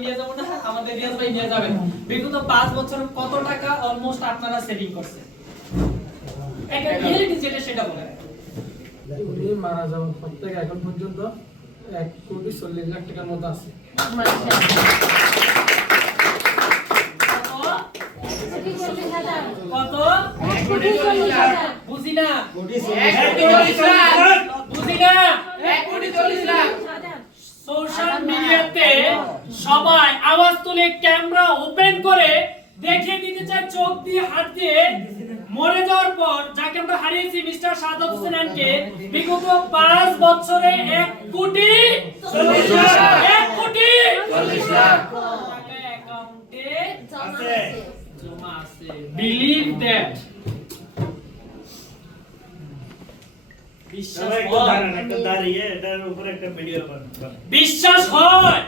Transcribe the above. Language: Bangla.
নিয়ে যাব না, আমাদের রিয়াজ ভাই নিয়ে যাবেন। বিগত 5 বছর কত টাকা অলমোস্ট আপনারা সেভিং করছেন? একটা রিয়েলিটি যেটা সেটা বলেন। উনি মারা যাওয়ার পর থেকে এখন পর্যন্ত 1,40,00,000 টাকার মতো আছে। কত? বুঝি না। সোশ্যাল মিডিয়াতে সবাই আওয়াজ তুলে ক্যামেরা ওপেন করে দেখিয়ে দিতে চায় চোখ দিয়ে হাত দিয়ে মরে যাওয়ার পর যাকে আমরা হারিয়েছি মিস্টার সাদাত হোসেন আনকে বিগত 5 বছরে 1,40,00,000 টাকা অ্যাকাউন্টে জমা আছে। Believe that. বিশ্বাস হয়।